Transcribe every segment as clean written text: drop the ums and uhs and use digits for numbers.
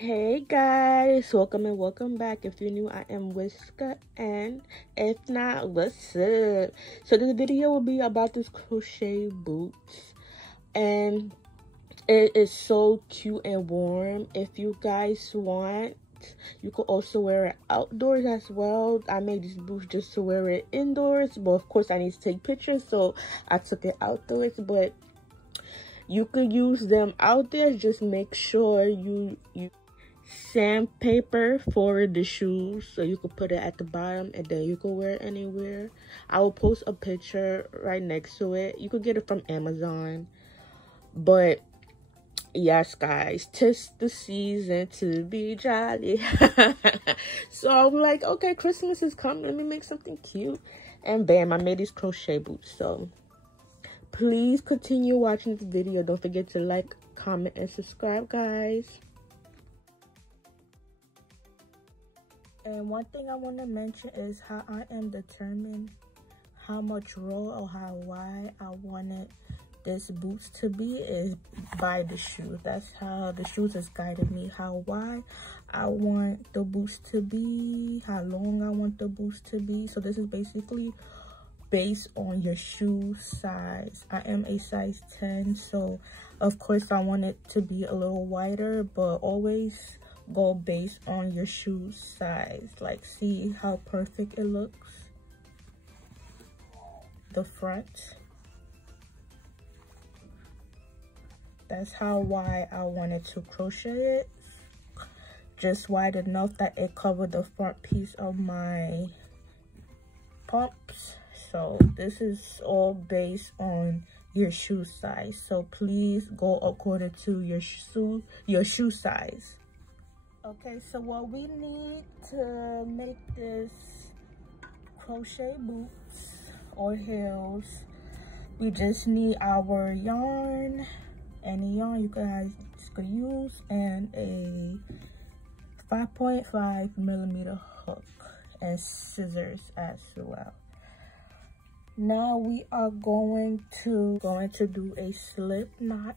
Hey guys, welcome and welcome back. If you're new, I am Whisker, and if not, what's up? So this video will be about this crochet boots, and it is so cute and warm. If you guys want, you could also wear it outdoors as well. I made these boots just to wear it indoors, but of course I need to take pictures, so I took it outdoors. But you could use them out there. Just make sure you sandpaper for the shoes, so you could put it at the bottom and then you could wear it anywhere. I will post a picture right next to it. You could get it from Amazon. But yes guys, 'tis the season to be jolly. So I'm like, okay, Christmas is coming, let me make something cute, and bam, I made these crochet boots. So please continue watching this video. Don't forget to like, comment, and subscribe, guys. And one thing I want to mention is how I am determined how much roll or how wide I wanted this boots to be is by the shoe. That's how the shoes has guided me, how wide I want the boots to be, how long I want the boots to be. So this is basically based on your shoe size. I am a size 10, so of course I want it to be a little wider, but always go based on your shoe size. Like, see how perfect it looks, the front. That's how wide I wanted to crochet it, just wide enough that it covered the front piece of my pumps. So this is all based on your shoe size, so please go according to your shoe size. Okay, so what we need to make this crochet boots or heels, we just need our yarn, any yarn you guys could use, and a 5.5 millimeter hook and scissors as well. Now we are going to do a slip knot.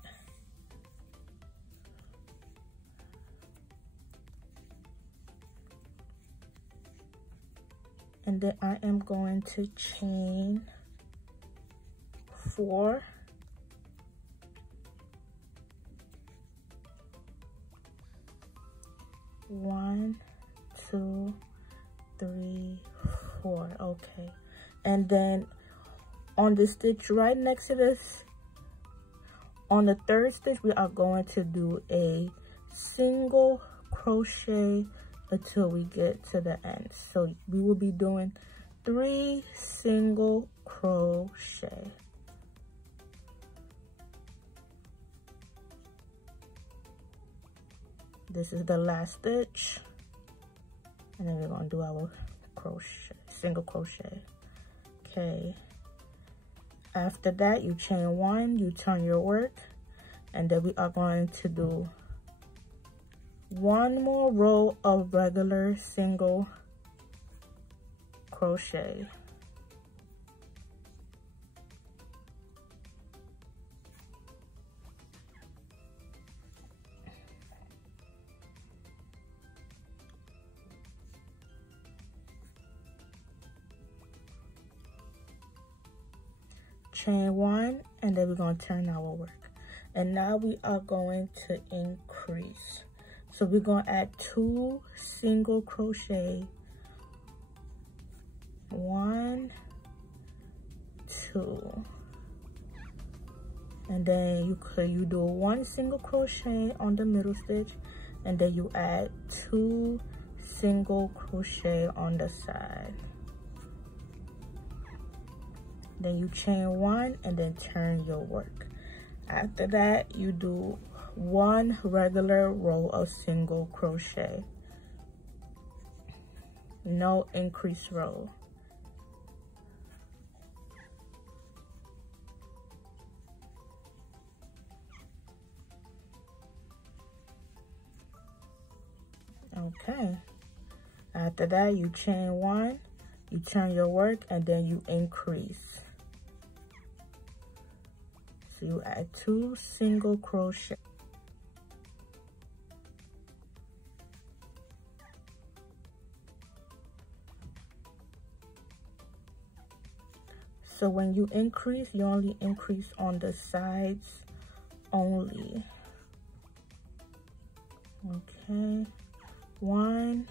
And then I am going to chain 4. 1, 2, 3, 4. Okay. And then on the stitch right next to this, on the third stitch, we are going to do a single crochet until we get to the end. So we will be doing 3 single crochet. This is the last stitch, and then we're going to do our crochet, single crochet. Okay, after that you chain 1, you turn your work, and then we are going to do 1 more row of regular single crochet. Chain 1, and then we're going to turn our work. And now we are going to increase. So we're going to add 2 single crochet. 1, 2. And then you do 1 single crochet on the middle stitch, and then you add 2 single crochet on the side. Then you chain 1 and then turn your work. After that, you do 1 regular row of single crochet, no increase row. Okay, after that you chain 1, you turn your work, and then you increase. So you add 2 single crochet. So when you increase, you only increase on the sides only. Okay, 1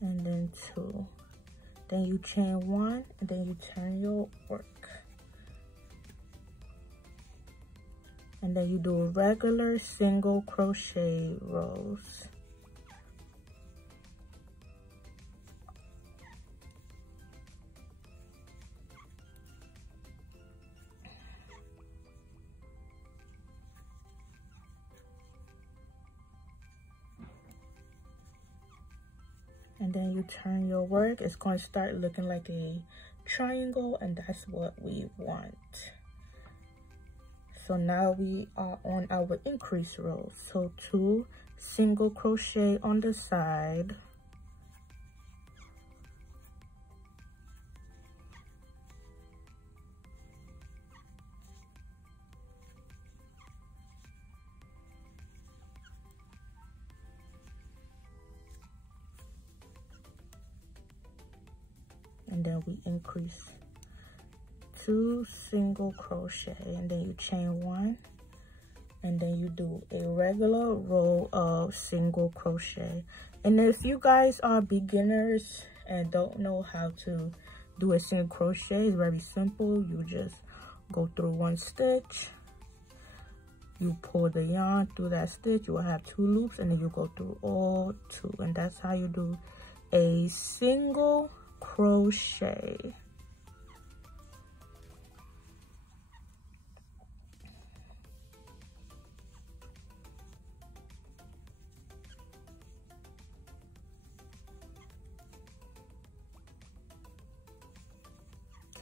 and then 2. Then you chain 1 and then you turn your work. And then you do regular single crochet rows. And then you turn your work. It's going to start looking like a triangle, and that's what we want. So now we are on our increase row. So 2 single crochet on the side. And then we increase 2 single crochet, and then you chain 1, and then you do a regular row of single crochet. And if you guys are beginners and don't know how to do a single crochet, it's very simple. You just go through 1 stitch, you pull the yarn through that stitch, you will have 2 loops, and then you go through all 2, and that's how you do a single crochet.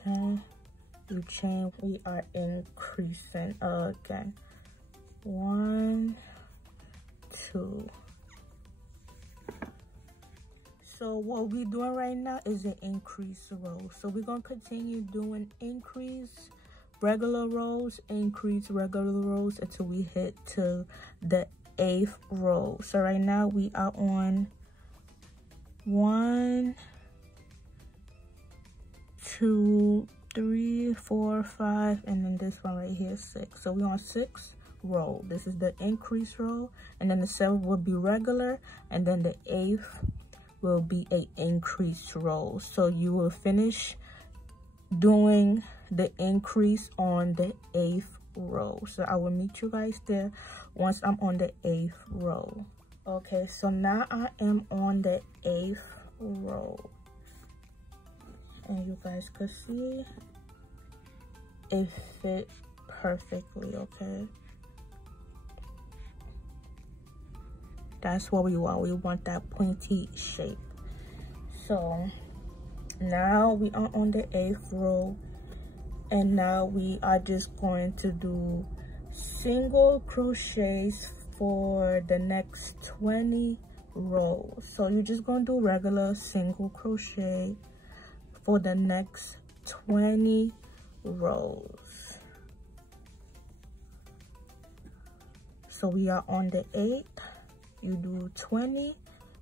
Okay, you chain, we are increasing again. 1, 2. So what we're doing right now is an increase row. So we're gonna continue doing increase regular rows, increase regular rows until we hit to the 8th row. So right now we are on 1, 2, 3, 4, 5, and then this one right here 6. So we're on 6th row. This is the increase row, and then the 7th will be regular, and then the 8th will be a increase row. So you will finish doing the increase on the 8th row. So I will meet you guys there once I'm on the 8th row. Okay, so now I am on the 8th row, and you guys could see it fit perfectly. Okay, that's what we want. We want that pointy shape. So now we are on the 8th row, and now we are just going to do single crochets for the next 20 rows. So you're just going to do regular single crochet for the next 20 rows. So we are on the 8th. You do 20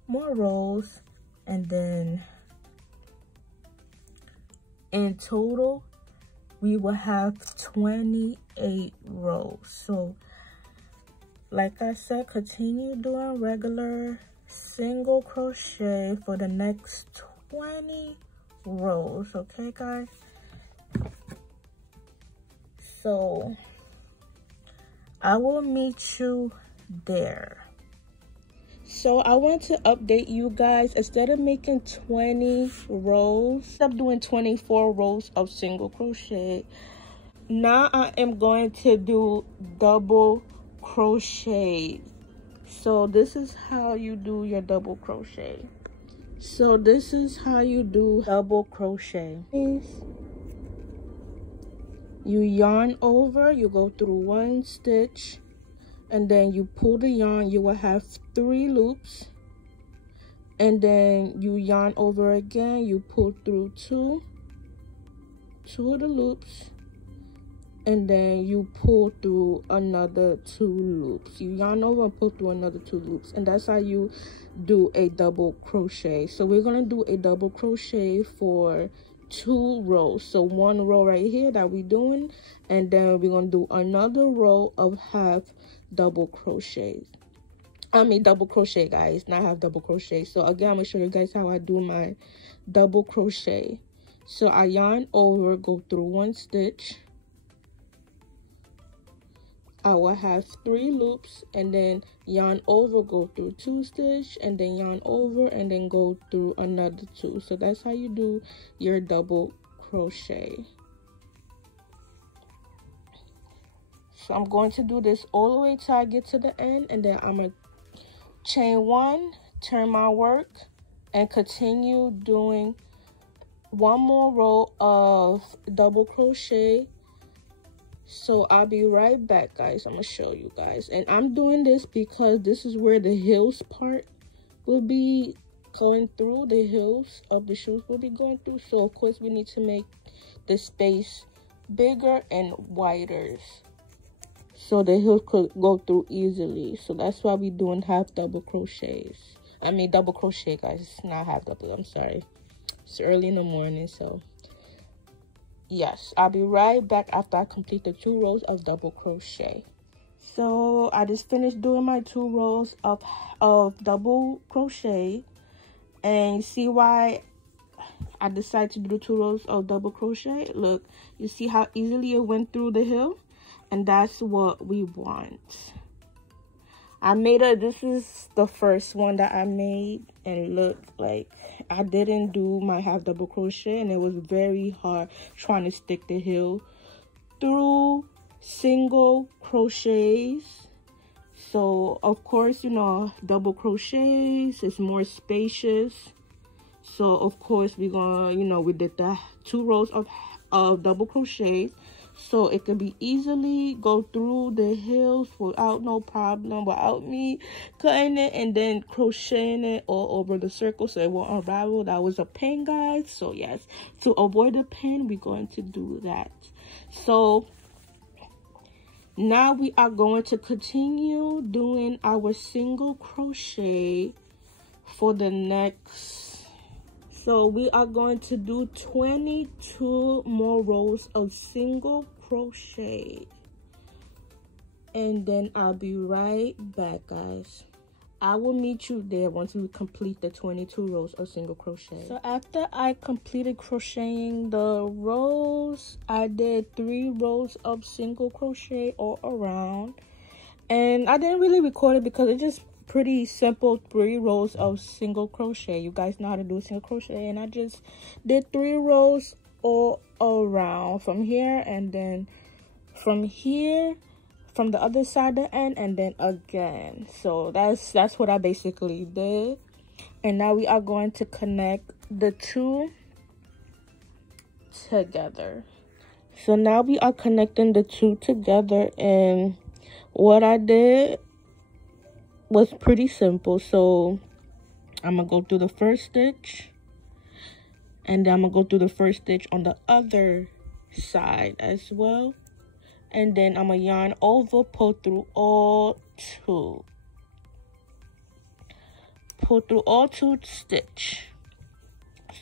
more rows, and then in total we will have 28 rows. So like I said, continue doing regular single crochet for the next 20 rows. Okay guys, so I will meet you there. So I want to update you guys. Instead of making 20 rows, I'm doing 24 rows of single crochet. Now I am going to do double crochet. So this is how you do your double crochet. So this is how you do double crochet. You yarn over, you go through 1 stitch, and then you pull the yarn. You will have 3 loops, and then you yarn over again. You pull through two of the loops, and then you pull through another 2 loops. You yarn over and pull through another 2 loops, and that's how you do a double crochet. So we're gonna do a double crochet for 2 rows. So 1 row right here that we're doing, and then we're gonna do another row of half double crochets. I mean double crochet, guys, not half double crochet. So again, I'm gonna show you guys how I do my double crochet. So I yarn over, go through 1 stitch. I will have 3 loops, and then yarn over, go through 2 stitch, and then yarn over, and then go through another 2. So that's how you do your double crochet. So I'm going to do this all the way till I get to the end, and then I'm gonna chain 1, turn my work, and continue doing 1 more row of double crochet. So I'll be right back, guys. I'm gonna show you guys, and I'm doing this because this is where the heels part will be going through. The heels of the shoes will be going through, so of course we need to make the space bigger and wider so the heels could go through easily. So that's why we're doing half double crochets. I mean double crochet, guys. It's not half double, I'm sorry. It's early in the morning, so yes, I'll be right back after I complete the 2 rows of double crochet. So I just finished doing my 2 rows of double crochet, and you see why I decided to do 2 rows of double crochet. Look, you see how easily it went through the heel, and that's what we want. This is the first one that I made, and look, like I didn't do my half double crochet, and it was very hard trying to stick the heel through single crochets. So of course, you know, double crochets is more spacious. So of course we're gonna, you know, we did the 2 rows of double crochets, so it can be easily go through the heels without no problem, without me cutting it and then crocheting it all over the circle so it won't unravel. That was a pain, guys. So yes, to avoid the pain, we're going to do that. So now we are going to continue doing our single crochet for the next. So we are going to do 22 more rows of single crochet, and then I'll be right back, guys. I will meet you there once we complete the 22 rows of single crochet. So after I completed crocheting the rows, I did 3 rows of single crochet all around, and I didn't really record it because it just pretty simple 3 rows of single crochet. You guys know how to do single crochet, and I just did 3 rows all around from here, and then from here, from the other side of the end, and then again. So that's what I basically did. And now we are going to connect the 2 together. So now we are connecting the 2 together, and what I did was pretty simple. So I'm gonna go through the first stitch, and then I'm gonna go through the first stitch on the other side as well, and then I'm gonna yarn over, pull through all 2, pull through all 2 stitch.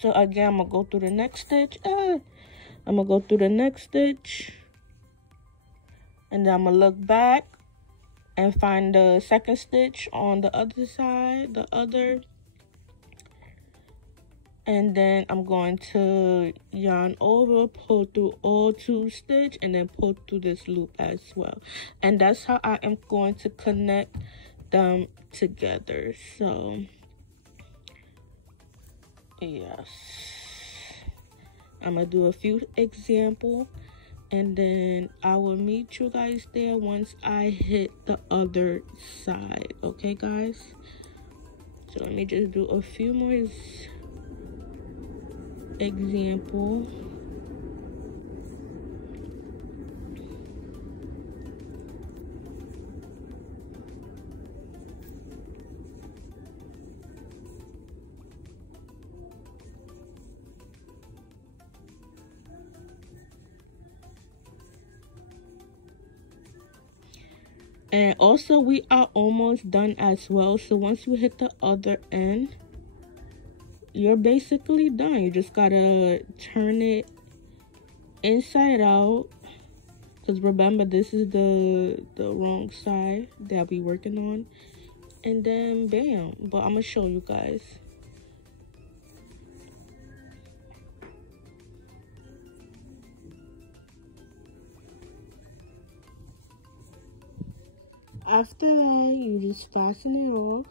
So again, I'm gonna go through the next stitch, I'm gonna go through the next stitch, and then I'm gonna look back and find the second stitch on the other side, and then I'm going to yarn over, pull through all 2 stitch, and then pull through this loop as well. And that's how I am going to connect them together. So yes, I'm gonna do a few examples, and then I will meet you guys there once I hit the other side. Okay, guys? So let me just do a few more examples. And also we are almost done as well. So once you hit the other end, you're basically done. You just gotta turn it inside out, because remember, this is the wrong side that we working on. And then bam. But I'm gonna show you guys. After that, you just fasten it off,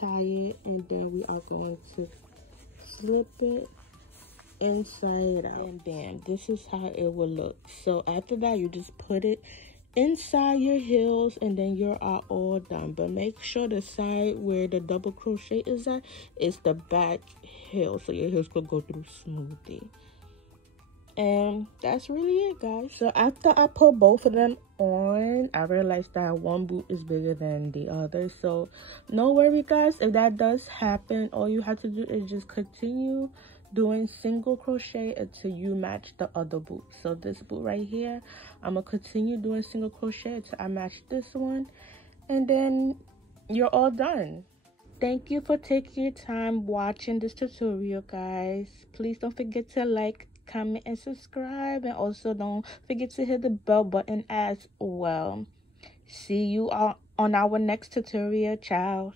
tie it, and then we are going to slip it inside out. And bam, this is how it will look. So after that, you just put it inside your heels, and then you are all done. But make sure the side where the double crochet is at is the back heel, so your heels could go through smoothly. And that's really it, guys. So after I put both of them on, I realized that one boot is bigger than the other. So no worry, guys, if that does happen, all you have to do is just continue doing single crochet until you match the other boot. So this boot right here, I'm gonna continue doing single crochet until I match this one, and then you're all done. Thank you for taking your time watching this tutorial, guys. Please don't forget to like, comment, and subscribe, and also don't forget to hit the bell button as well. See you all on our next tutorial. Ciao.